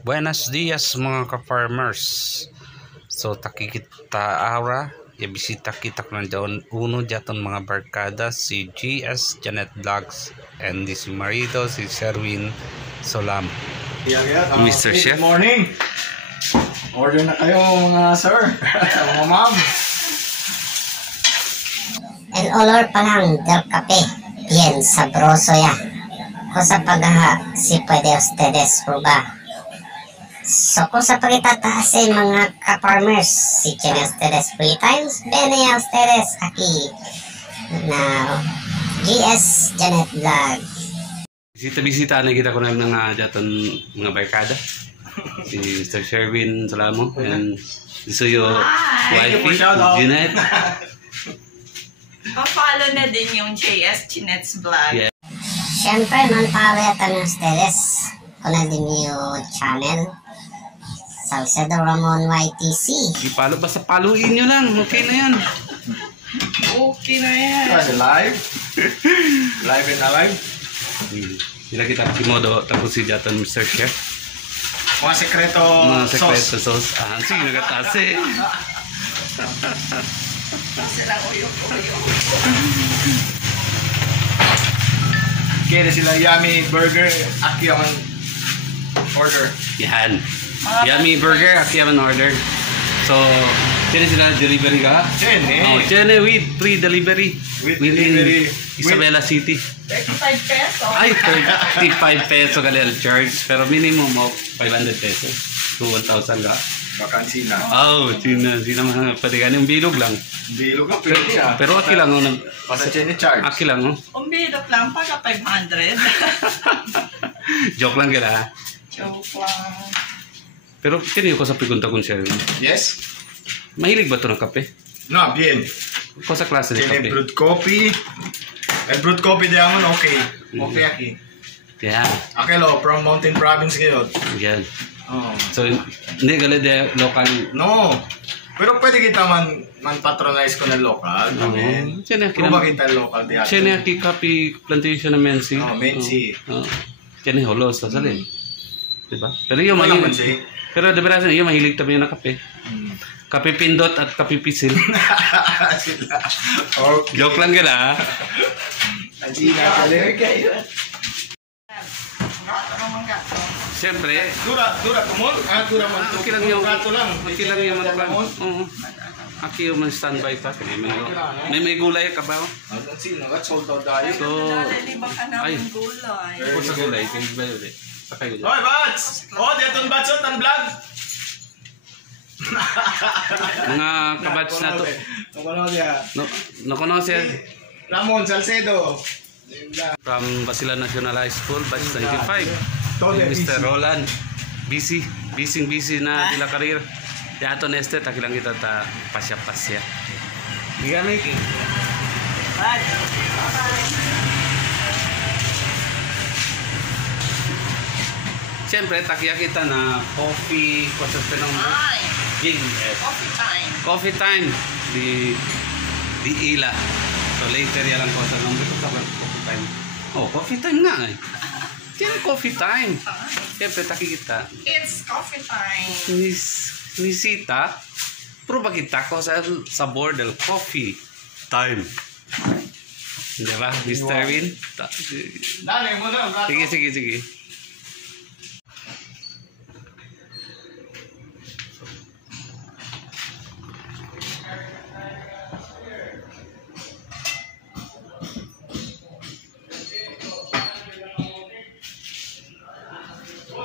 Buenos dias mga ka-farmers. So takikita aura, bisita kita ko nandiyan uno diyaton mga barkada si GS Janet Vlogs and si Marido si Sherwin Solam. Mr. Chef. Good morning. Order na kayo mga sir, mga ma'am. El olor pa lang del kape, bien sabroso ya. Kung sa paghaha, si pwede ustedes proba. So kung sa pagitataas mga ka-farmers, si tiene ustedes free times, bene a ustedes aquí na GS Janet Vlog. Bisita na kita ko na mga diyaton mga barkada. Si Mr. Sherwin Solamo and suyo wifey Janet. Pa-follow na din yung JS Janet's Vlog. Yeah. Siyempre, manpawaya tayo ustedes kung na din yung channel Salcedo Ramon YTC. Ipalo, basta paluin nyo lang. Okay na yan. Okay na yan. Kasi live. Live and alive. Hindi kita kimodo tapos si Jaton Mr. Chef. Mga sekreto sauce. Ah, sige, nagatase. Sila uyo-uyo. Kaya sila yummy burger. Aki ang order. Yan. Yummy burger, aki naman order. So, tiyan sila delivery ka? Tiyan with free delivery. Delivery. Isabela City. 35 pesos. Ay, 35 peso kalil charge. Pero minimum mo 500 pesos. To 1,000 ka. Vacancy na. Oh, sina mga pati yung bilog lang. Bilog ka, pwede ah. Pero aki lang. Pasensya ni charge. Aki lang. Umbidok lang pagka 500. Joke lang kila. Joke lang. Pero kiniyo ko sa pigunta kong Sherwin. Yes? Mahilig ba ito ng kape? No, bien. Ko sa klase ng Tiene kape? brewed coffee. El brewed coffee diamond, okay. Okay aki. Yan. Akelo, from Mountain Province kayo. Yan. Oh. So, hindi galit de local. No. Pero pwede kita man patronize ko ng local. Amen. Kung ba kita local di ato. Siya na ki kape plantation na Mensi. Oh, Mensi. Siya na holos sa salin. Diba? Pero yung Wala mahilig. Mensi. Pero di ba rin yung mahilig tabi na kape? Kape pindot at kape pisil. Sila. Okay. Joke lang kila. Hindi na kali. Gato naman gato. Siyempre. Dura kumol? Dura man. Aki lang yung Gato lang. Aki lang yung manuklan. Oo. Aki yung man standby pa. May gulay ka ba? Sino? Sold out tayo. So, Nalaliba ka namin gulay. ako sa gulay. Kinig ba yun? Sakay yun. Hoy, Bats! Diyaton Bats ang vlog! Mga kabats na to. Nakuno niya. Nakuno siya. Ramon Salcedo. From Basilan National High School, batch 95. Mr. Roland. Busy na dila karir. Yato neste takilang kita ta pasya-pasya. Gigana iki. Siyempre, takya kita na coffee, kosas pinong Coffee time. coffee time di ila. So later yan lang ko sa nombre ko sa coffee time. Oh, coffee time nga eh. Kaya coffee time. Siyempre, taki kita. It's coffee time. Nisita, proba kita ko sa sabor del coffee time. Di ba, Mr. Win? Dali mo na. Sige.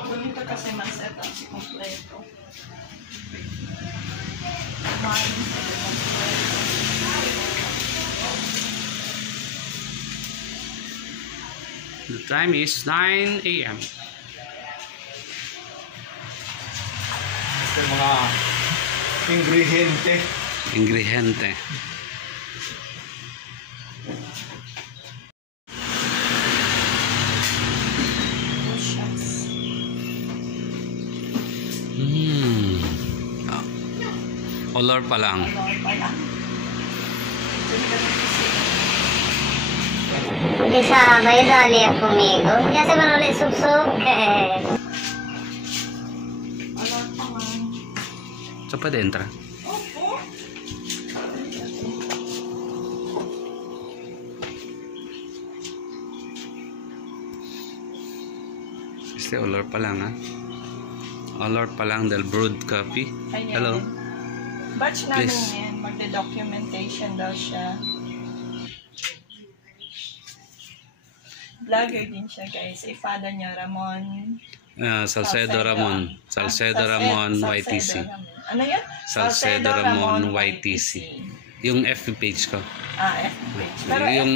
Bonito kasi man-set up si kompleto. The time is 9 a.m. Ito yung mga Ingrediente. Olor pa lang. Isa, baila ulit conmigo. Ya se van a subsub. So puede entrar. Opo. Este olor pa lang ha. Olor pa lang del brewed coffee. Ayan. Hello. Batch namin Please. yan. Magde-documentation daw siya. Vlogger din siya, guys. I-follow niyo, Ramon. Salcedo Ramon. Salcedo Ramon YTC. Ano yun? Salcedo Ramon YTC. Yung FB page ko. FB page. Pero Yung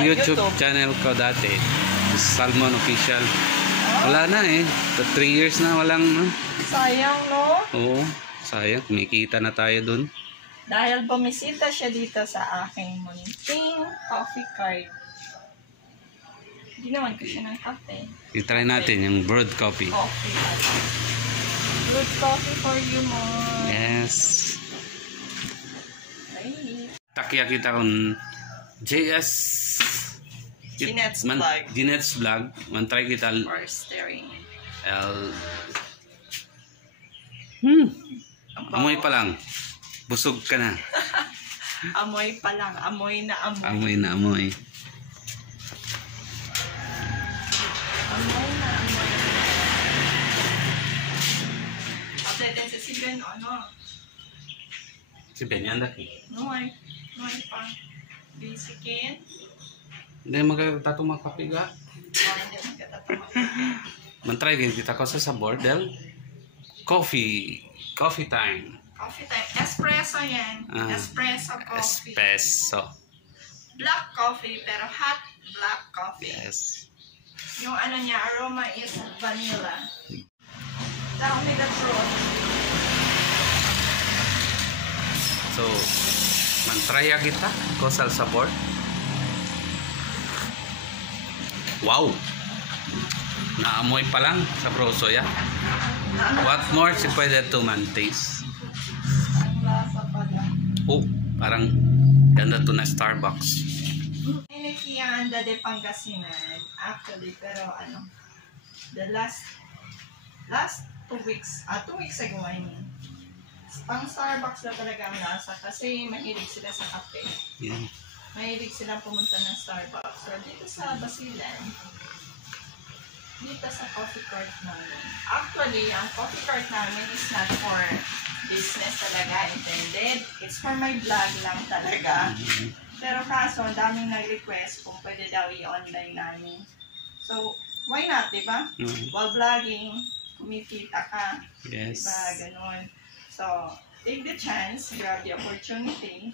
FB, YouTube channel ko dati, Salmon Official. Wala na eh. 3 years na walang. Sayang, no? Oo, sayang. Kumikita na tayo dun. Dahil bumisita siya dito sa aking munting coffee cart. Ginawan ko siya ng kape. I-try natin yung brewed coffee. Coffee. Good coffee for you, Mon. Yes. Ay. Takia kita kung JS Jeanette's vlog. Jeanette's vlog. Man-try kita Or stirring. Amoy pa lang. Busog ka na. Amoy pa lang. Amoy na amoy. Amoy na amoy. Amoy na amoy. Updated sa si Ben, ano? Si Benyan daki. Noy pa. Basikin. Hindi magkatato makapiga. Hindi magkatapos. Man-try kita ko sa sabor del coffee time. Coffee time. Espresso yan. Espresso coffee. Espresso. Black coffee, pero hot black coffee. Yes. Yung ano niya, aroma is vanilla. Tao mega fruit. So, man-try kita ko sa sabor. Wow! Naamoy pa lang sa broso ya. What more si pwede to man taste? Ang lasa pala. Oh, parang ganda to na Starbucks. Inikianda de Pangasinan. Actually, pero ano, the last 2 weeks, 2 weeks ago, I mean. Pang Starbucks na talaga ang lasa kasi mahilig sila sa kape. Yan. Mahilig sila pumunta ng Starbucks. So, dito sa Basilan, dito sa coffee cart namin. Actually, ang coffee cart namin is not for business talaga intended. It's for my vlog lang talaga. Pero kaso, ang daming nag-request kung pwede daw i-online namin. So, why not, diba? While vlogging, kumikita ka. Yes. Diba? Ganun. So, take the chance, grab the opportunity.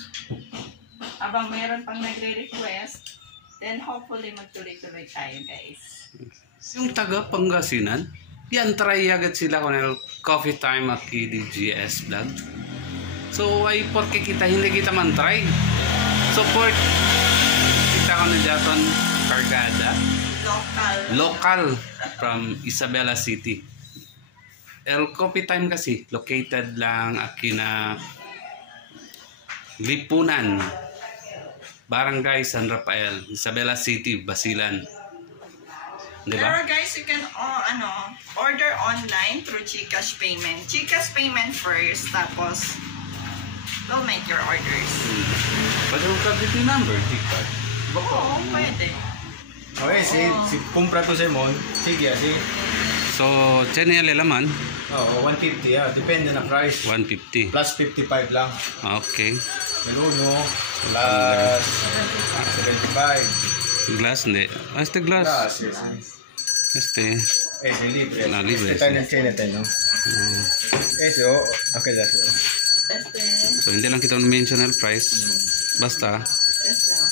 Abang meron pang nagre-request, then hopefully magtuloy-tuloy tayo, guys. Yung taga Pangasinan, yan try agad sila kung coffee time at KDGS vlog. So, ay porque kita, hindi kita man try. Support kita ko na jaton Cargada. Local from Isabela City. El Coffee Time kasi located lang akina Lipunan, Barangay San Rafael, Isabela City, Basilan. Diba? Pero guys, you can order online through GCash payment. GCash payment first, tapos we'll make your orders. Pwede mo kabit yung number, Gcard. Oo, pwede. Okay, si kumpra ko sa Mon. Sige, sige. So, tiyan niya lalaman? Oo, 150 depende na price. 150. Plus 55 lang. Okay. Meluno, plus 75. Glass, hindi. Este glass. Plus, yes. Este. Ese, libre. Libre. Este tayo ng Chinatown, no? Ese, okay, that's it. So, hindi lang kita mention el price. Basta.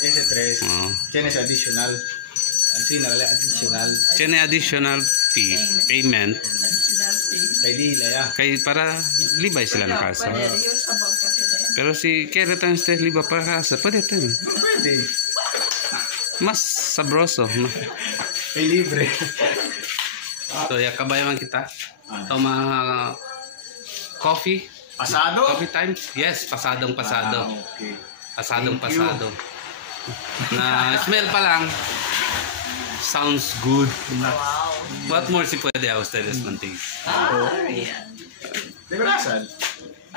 Ese 3. Tienes additional. Additional. Tiyan additional fee, payment. Kay Dila, ya. Kay para libay sila na kasa. Pwede, reusable kasi din. Pero si Keretan este liba para kasa, pwede tayo. Pwede. Mas sabroso. Kay libre. So, yakabayaman kita. Ito mga coffee. Pasado? Coffee time? Yes, pasadong pasado. Okay. Pasadong Thank you. pasado. Na smell pa lang. Sounds good. Wow. What more si pwede a ustedes mantig? Ayan. Librasan.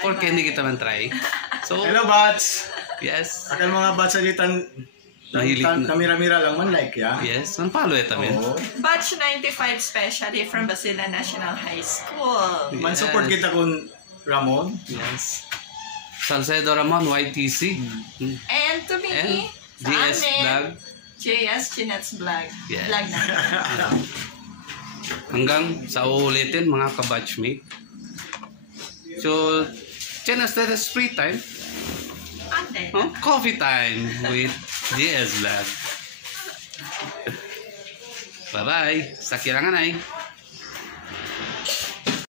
Porque hindi kita man try. So, Hello, Bats! yes. Akan mga Bats agitan Mahilig na. kamira-mira lang man like ya. Yes, ang palo ito, men. Oo. Batch 95 specially from Basilan National High School. Man support kita kun Ramon. Yes. Salcedo Ramon, YTC. And to me, And sa GS amin, Vlog. JS Chinet's Vlog. Yes. Vlog na. Hanggang sa uulitin, mga kabatchmate. So, Chinas, that is free time. Ate. Oh, coffee time with GS Vlog. Bye-bye. Sa kirangan ay.